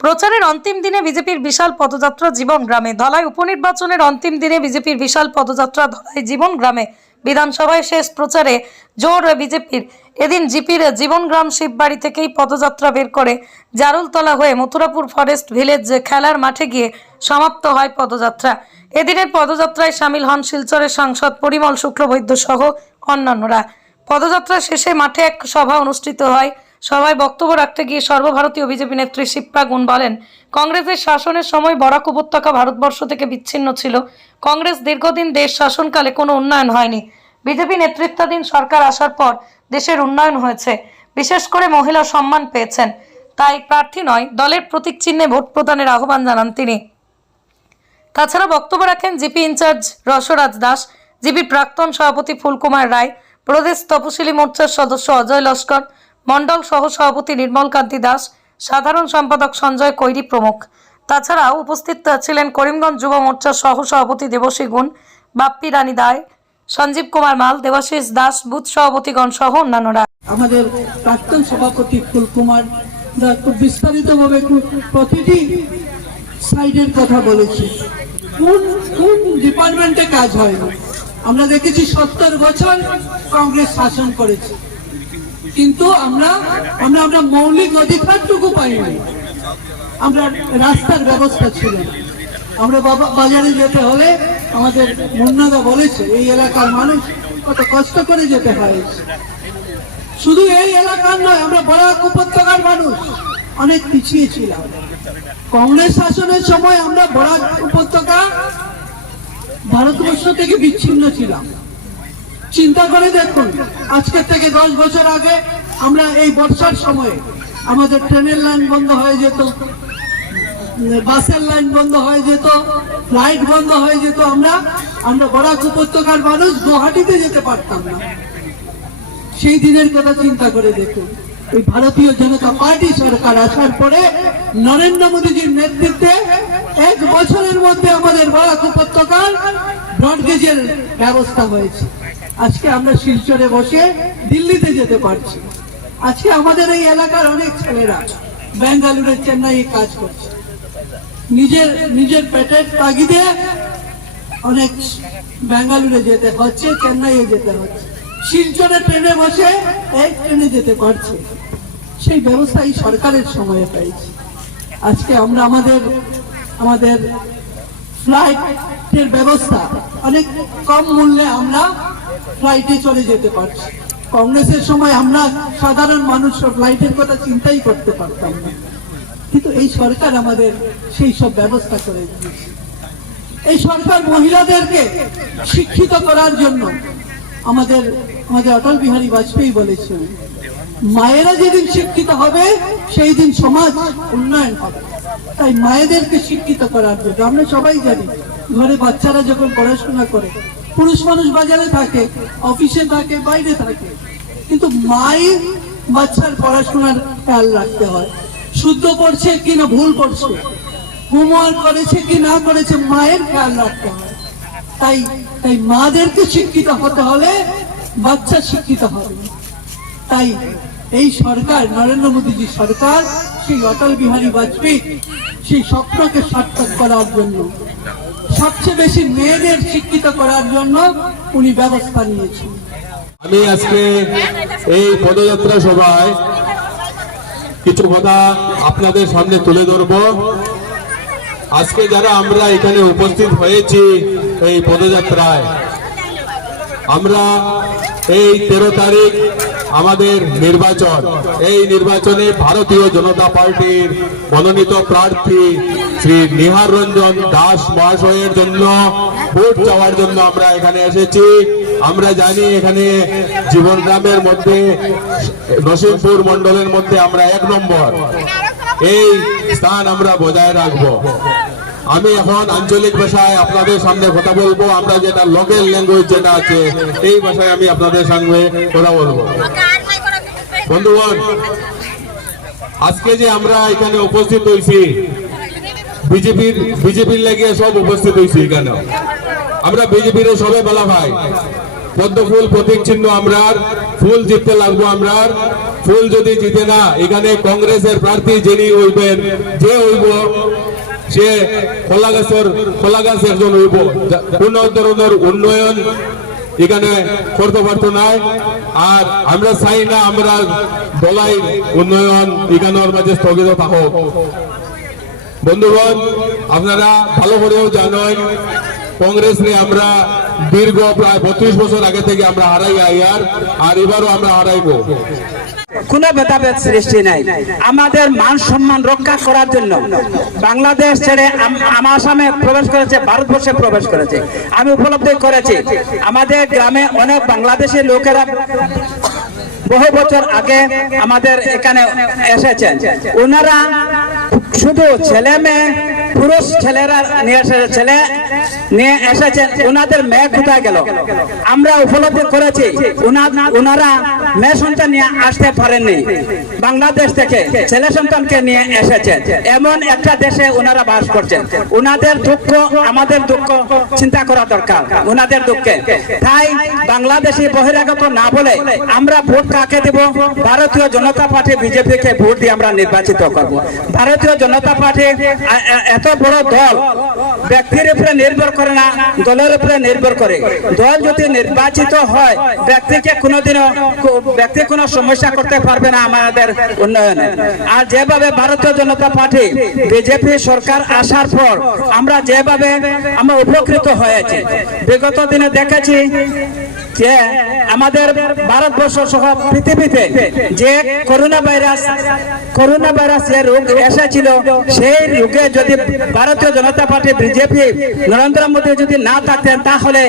প্রচারের অন্তিম দিনে বিজেপির বিশাল পদযাত্রা জীবন গ্রামে। ধলাই উপনির্বাচনের অন্তিম দিনে বিজেপির বিশাল পদযাত্রা ধলাই জীবন গ্রামে। বিধানসভায় শেষ প্রচারে জোর বিজেপির। এদিন জিপির জীবনগ্রাম শিববাড়ি থেকেই পদযাত্রা বের করে। জারুলতলা হয়ে মথুরাপুর ফরেস্ট ভিলেজ খেলার মাঠে গিয়ে সমাপ্ত হয় পদযাত্রা। এদিনের পদযাত্রায় সামিল হন শিলচরের সাংসদ পরিমল শুক্লবৈদ্য সহ অন্যান্যরা। পদযাত্রা শেষে মাঠে এক সভা অনুষ্ঠিত হয় সভায় বক্তব্য রাখতে গিয়ে সর্বভারতীয় বিজেপি নেত্রী শিপ্রা গুন বলেন, কংগ্রেসের শাসনের সময় বরাক উপত্যকা ভারতবর্ষ থেকে বিচ্ছিন্ন ছিল। কংগ্রেস দীর্ঘদিন দেশ শাসনকালে কোনো উন্নয়ন হয়নি। বিজেপি নেতৃত্বাধীন সরকার আসার পর দেশের উন্নয়ন হয়েছে। বিশেষ করে মহিলা সম্মান পেয়েছেন। তাই প্রার্থী নয়, দলের প্রতীক চিহ্নে ভোট প্রদানের আহ্বান জানান তিনি। তাছাড়া বক্তব্য রাখেন GP in-charge Rasraj Das, GP প্রাক্তন সভাপতি ফুলকুমার রায়, প্রদেশ তপশিলি মোর্চার সদস্য অজয় লস্কর মণ্ডল সহ সভাপতি নির্মল কান্তি দাস, সাধারণ সম্পাদক সঞ্জয় কৈরি প্রমুখ। তাছাড়াও উপস্থিত ছিলেন করিমগঞ্জ যুব মোর্চার সহ সভাপতি দেবশ্রী গুণ, বাপ্পি রানী দায়, সঞ্জীব কুমার মাল, দেবাশিস দাস, বুথ সভাপতিগণ সহ অন্যান্যরা। আমাদের প্রাক্তন সভাপতি ফুলকুমার খুব বিস্তারিতভাবে প্রতিটি সাইডের কথা বলেছি। কোন কোন ডিপার্টমেন্টে কাজ হয় আমরা দেখেছি সত্তর বছর কংগ্রেস শাসন করেছে। কিন্তু আমরা আমরা আমরা মৌলিক অধিকারটুকু পাইনি। আমরা রাস্তার ব্যবস্থা ছিল আমরা বাবা- বাজারে যেতে হলে আমাদের মুন্নাদা বলেছে, এই এলাকার মানুষ কত কষ্ট করে যেতে হয়। শুধু এই এলাকার নয়, আমরা বরাক উপত্যকার মানুষ। অনেক পিছিয়ে ছিলাম। কংগ্রেস শাসনের সময় আমরা বরাক উপত্যকা ভারতবর্ষ থেকে বিচ্ছিন্ন ছিলাম। চিন্তা করে দেখুন, আজকের থেকে দশ বছর আগে আমরা এই বর্ষার সময়ে আমাদের ট্রেনের লাইন বন্ধ হয়ে যেত, বাসের লাইন বন্ধ হয়ে যেত, ফ্লাইট বন্ধ হয়ে যেত, আমরা আমরা বরাক উপত্যকার মানুষ গুয়াহাটিতে যেতে পারতাম না। সেই দিনের কথা চিন্তা করে দেখুন এই ভারতীয় জনতা পার্টি সরকার আসার পরে নরেন্দ্র মোদীজির নেতৃত্বে এক বছরের মধ্যে আমাদের বরাক উপত্যকার ব্রডগেজের ব্যবস্থা হয়েছে। আজকে আমরা শিলচরে বসে দিল্লিতে যেতে পারছি। আজকে আমাদের এই এলাকার অনেক ছেলেরা বেঙ্গালুরে চেন্নাইয়ে কাজ করছে। নিজের নিজের পেটের তাগিদে অনেক বেঙ্গালুরে যেতে হচ্ছে, চেন্নাইয়ে যেতে হচ্ছে। শিলচরে ট্রেনে বসে এই ট্রেনে যেতে পারছে। সেই ব্যবস্থা এই সরকারের সময়ে পেয়েছে আজকে আমরা আমাদের আমাদের ফ্লাইটের ব্যবস্থা অনেক কম মূল্যে আমরা ফ্লাইটে চলে যেতে পারছি। কংগ্রেসের সময় আমরা সাধারণ মানুষ ফ্লাইটের কথা চিন্তাই করতে পারতাম না। কিন্তু এই সরকার আমাদের সেই সব ব্যবস্থা করে দিয়েছে। এই সরকার মহিলাদেরকে শিক্ষিত করার জন্য আমাদের আমাদের অটল বিহারী বাজপেয়ী বলেছেন, মায়েরা যেদিন শিক্ষিত হবে, সেই দিন সমাজ উন্নয়ন হবে। তাই মায়েদেরকে শিক্ষিত করার জন্য, আমরা সবাই জানি, ঘরে বাচ্চারা যখন পড়াশোনা করে পুরুষ মানুষ বাজারে থাকে অফিসে থাকে, বাইরে থাকে। কিন্তু মাই বাচ্চার পড়াশোনার খেয়াল রাখতে হয়। শুদ্ধ করছে কি না ভুল করছে হোমওয়ার্ক করেছে কি না করেছে মায়ের খেয়াল রাখতে হয়। তাই তাই মাদেরকে শিক্ষিত হতে হলে বাচ্চা শিক্ষিত হবে। তাই এই সরকার, নরেন্দ্র মোদীজি সরকার, সেই অটল বিহারী বাজপেয়ী, সেই স্বপ্নকে সার্থক করার জন্য সবচেয়ে বেশি মেয়েদের শিক্ষিত করার জন্য উনি ব্যবস্থা নিয়েছেন। আমি আজকে এই পদযাত্রা সভায় কিছু কথা আপনাদের সামনে তুলে ধরব। আজকে যারা আমরা এখানে উপস্থিত হয়েছি এই পদযাত্রায়, আমরা এই তেরো তারিখ আমাদের নির্বাচন। এই নির্বাচনে ভারতীয় জনতা পার্টির মনোনীত প্রার্থী শ্রী নিহার রঞ্জন দাস মহাশয়ের জন্য ভোট চাওয়ার জন্য আমরা এখানে এসেছি। আমরা জানি এখানে জীবন গ্রামের মধ্যে, নসিমপুর মন্ডলের মধ্যে আমরা এক নম্বর। এই স্থান আমরা বজায় রাখব। আমি এখন আঞ্চলিক ভাষায় আপনাদের সামনে কথা বলব। আমরা যেটা লোকাল ল্যাঙ্গুয়েজ যেটা আছে এই ভাষায় আমি আপনাদের সঙ্গে কথা বলব। বন্ধুগণ আজকে যে আমরা এখানে উপস্থিত হয়েছি বিজেপির বিজেপির লাগিয়ে সব উপস্থিত হয়েছি এখানে। আমরা বিজেপির সবে বলা ভাই। পদ্ম ফুল প্রতীক চিহ্ন আমরা ফুল জিততে লাগবো আমরা ফুল যদি জিতে না এখানে কংগ্রেসের প্রার্থী যিনি হইবেন যে হইব সে খোলা গাছের খোলা গাছ একজন হইব কোন ধরনের উন্নয়ন এখানে করতে পারতো না। আর আমরা চাই না আমরা দলাই উন্নয়ন এখানের মাঝে স্থগিত থাকুক বন্ধুগণ, আপনারা ভালো করেও জানেন, কংগ্রেস রে আমরা দীর্ঘ প্রায় বত্রিশ বছর আগে থেকে আমরা হারাই আইয়ার আর এবারও আমরা হারাইবো। কোনো ভেদাভেদ সৃষ্টি নাই। আমাদের মান সম্মান রক্ষা করার জন্য বাংলাদেশ ছেড়ে আম- আমার আসামে প্রবেশ করেছে, ভারতবর্ষে প্রবেশ করেছে। আমি উপলব্ধি করেছি, আমাদের গ্রামে অনেক বাংলাদেশি লোকেরা বহু বছর আগে আমাদের এখানে এসেছেন। ওনারা শুধু ছেলে মেয়ে, পুরুষ ছেলেরা নিয়ে এসে ছেলে নিয়ে এসেছেন, ওনাদের মেয়ে কোথায় গেল? আমরা উপলব্ধি করেছি, ওনা- ওনারা মেয়ে সন্তান নিয়ে আসতে পারেননি। বাংলাদেশ থেকে ছেলে সন্তানকে নিয়ে এসেছেন এমন একটা দেশে ওনারা বাস করছেন। ওনাদের দুঃখ, আমাদের দুঃখ চিন্তা করা দরকার, ওনাদের দুঃখে। তাই বাংলাদেশি বহিরাগত না বলে আমরা ভোট কাকে দেব? ভারতীয় জনতা পার্টি বিজেপিকে ভোট দিয়ে আমরা নির্বাচিত করব। ভারতীয় জনতা পার্টি এত বড় দল ব্যক্তির উপরে নির্ভর করে না, দলের উপরে নির্ভর করে। দল যদি নির্বাচিত হয়, ব্যক্তিকে কোনোদিনও ব্যক্তি কোনো সমস্যা করতে পারবে না আমাদের উন্নয়নে। আর যেভাবে ভারতীয় জনতা পার্টি, বিজেপি সরকার আসার পর আমরা যেভাবে আমরা উপকৃত হয়েছি। বিগত দিনে দেখেছি যে আমাদের ভারতবর্ষ সহ পৃথিবীতে যে করোনা ভাইরাস করোনা ভাইরাস যে রোগ এসেছিল, সেই রোগে যদি ভারতীয় জনতা পার্টি, বিজেপি, নরেন্দ্র মোদী যদি না থাকতেন, তাহলে